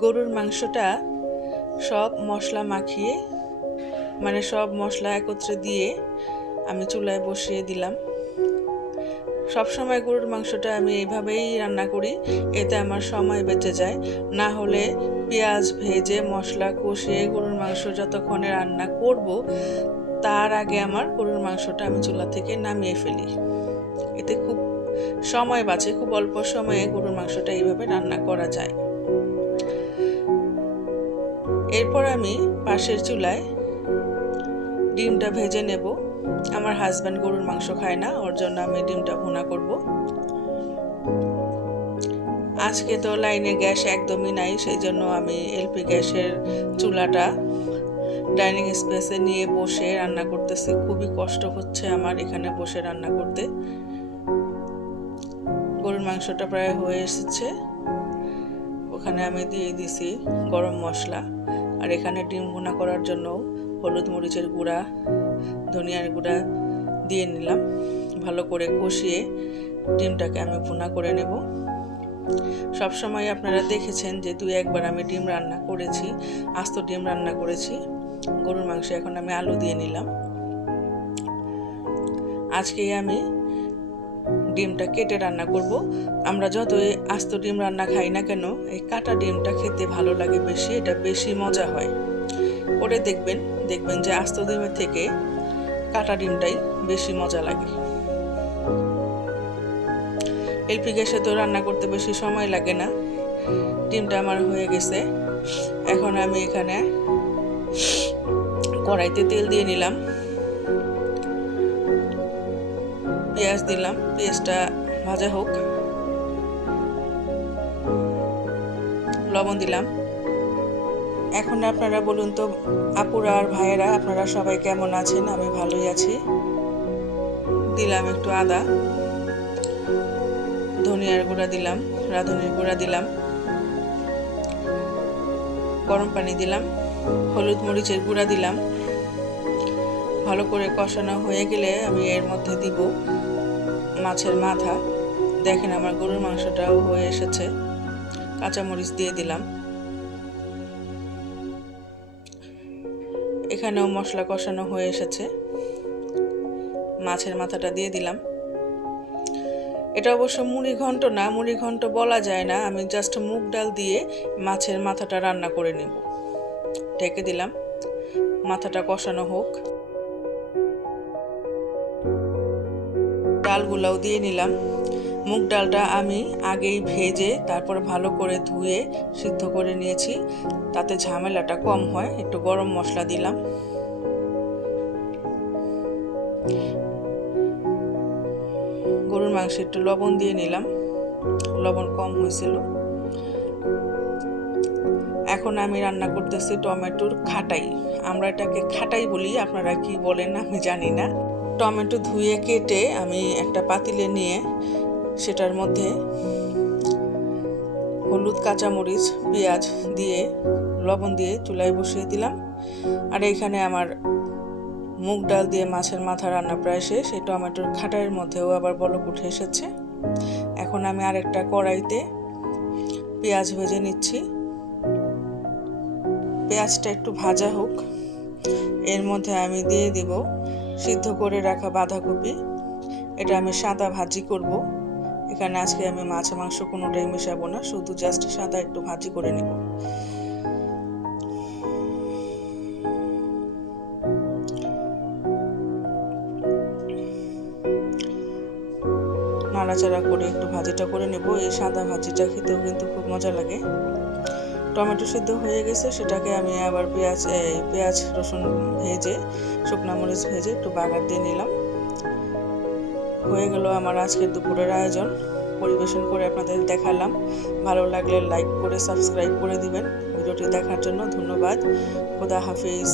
গরুর মাংসটা সব মশলা মাখিয়ে মানে সব মশলা একত্রে দিয়ে আমি চুলায় বসিয়ে দিলাম। সব সময় গরুর মাংসটা আমি এইভাবেই রান্না করি, এতে আমার সময় বেঁচে যায়। না হলে পেঁয়াজ ভেজে মশলা কষিয়ে গরুর মাংস যতক্ষণে রান্না করব, তার আগে আমার গরুর মাংসটা আমি চুলা থেকে নামিয়ে ফেলি। এতে খুব সময় বাঁচে, খুব অল্প সময়ে গরুর মাংসটা এইভাবে রান্না করা যায়। এরপর আমি পাশের চুলায় ডিমটা ভেজে নেব। আমার হাজব্যান্ড গরুর মাংস খায় না, ওর জন্য আমি ডিমটা ভুনা করব। আজকে তো লাইনে গ্যাস একদমই নাই, সেই জন্য আমি এলপি গ্যাসের চুলাটা ডাইনিং স্পেসে নিয়ে বসে রান্না করতেছি। খুবই কষ্ট হচ্ছে আমার এখানে বসে রান্না করতে। গরুর মাংসটা প্রায় হয়ে এসেছে। ওখানে আমি দিয়ে দিছি গরম মশলা। আর এখানে ডিম ভুনা করার জন্য হলুদ মরিচের গুঁড়া, ধনিয়ার গুঁড়া দিয়ে নিলাম। ভালো করে কষিয়ে ডিমটাকে আমি ভুনা করে নেব। সবসময় আপনারা দেখেছেন যে দুই একবার আমি ডিম রান্না করেছি, আস্ত ডিম রান্না করেছি। গরুর মাংস এখন আমি আলু দিয়ে নিলাম। আজকে আমি ডিমটা কেটে রান্না করব। আমরা যতই আস্ত ডিম রান্না খাই না কেন, এই কাটা ডিমটা খেতে ভালো লাগে বেশি, এটা বেশি মজা হয়। করে দেখবেন দেখবেন যে আস্ত ডিমের থেকে কাটা ডিমটাই বেশি মজা লাগে। এলপি গ্যাসে তো রান্না করতে বেশি সময় লাগে না। ডিমটা আমার হয়ে গেছে। এখন আমি এখানে কড়াইতে তেল দিয়ে নিলাম। পেঁয়াজ দিলাম, পেঁয়াজটা ভাজা হোক। লবণ দিলাম। এখন আপনারা বলুন তো, আপুরা আর ভাইয়েরা, আপনারা সবাই কেমন আছেন? আমি ভালোই আছি। দিলাম একটু আদা। ধনিয়ার গুঁড়া দিলাম, রাঁধুনির গুঁড়া দিলাম। গরম পানি দিলাম, হলুদ মরিচের গুঁড়া দিলাম। ভালো করে কষানো হয়ে গেলে আমি এর মধ্যে দিব মাছের মাথা। দেখেন আমার গরুর মাংসটাও হয়ে এসেছে। কাঁচামরিচ দিয়ে দিলাম। এখানেও মশলা কষানো হয়ে এসেছে। মাছের মাথাটা দিয়ে দিলাম। এটা অবশ্য মুড়ি ঘন্ট না, মুড়ি ঘন্ট বলা যায় না। আমি জাস্ট মুগ ডাল দিয়ে মাছের মাথাটা রান্না করে নেব। ঢেকে দিলাম। মাথাটা কষানো হোক। ডালগুলাও দিয়ে নিলাম। মুগ ডালটা আমি আগেই ভেজে তারপর ভালো করে ধুয়ে সিদ্ধ করে নিয়েছি। তাতে ঝামেলাটা কম হয়, একটু গরম মশলা দিলাম। গরুর মাংসে একটু লবণ দিয়ে নিলাম। লবণ কম হয়েছিল। এখন আমি রান্না করতেছি টমেটোর খাটাই। আমরা এটাকে খাটাই বলি, আপনারা কি বলেন আমি জানি না। টমেটো ধুয়ে কেটে আমি একটা পাতিলে নিয়ে সেটার মধ্যে হলুদ, কাঁচামরিচ, পেঁয়াজ দিয়ে, লবণ দিয়ে চুলায় বসিয়ে দিলাম। আর এখানে আমার মুগ ডাল দিয়ে মাছের মাথা রান্না প্রায় শেষ। এই টমেটোর খাটাইয়ের মধ্যেও আবার বলক উঠে এসেছে। এখন আমি আরেকটা কড়াইতে পেঁয়াজ ভেজে নিচ্ছি। পেঁয়াজটা একটু ভাজা হোক। এর মধ্যে আমি দিয়ে দিব সিদ্ধ করে রাখা বাঁধাকপি। এটা আমি সাদা ভাজি করব। এখানে আজকে আমি মাছ মাংস কোনোটাই মেশাবো না, শুধু জাস্ট সাদা একটু ভাজি করে নেব। নাড়াচাড়া করে একটু ভাজিটা করে নেব। এই সাদা ভাজিটা খেতেও কিন্তু খুব মজা লাগে। টমেটো সিদ্ধ হয়ে গেছে, সেটাকে আমি আবার পেঁয়াজ পেঁয়াজ, রসুন ভেজে, শুকনা মরিচ ভেজে একটু বাগার দিয়ে নিলাম। হয়ে গেল আমার আজকের দুপুরের আয়োজন। পরিবেশন করে আপনাদের দেখালাম। ভালো লাগলে লাইক করে সাবস্ক্রাইব করে দিবেন। ভিডিওটি দেখার জন্য ধন্যবাদ। খোদা হাফিজ।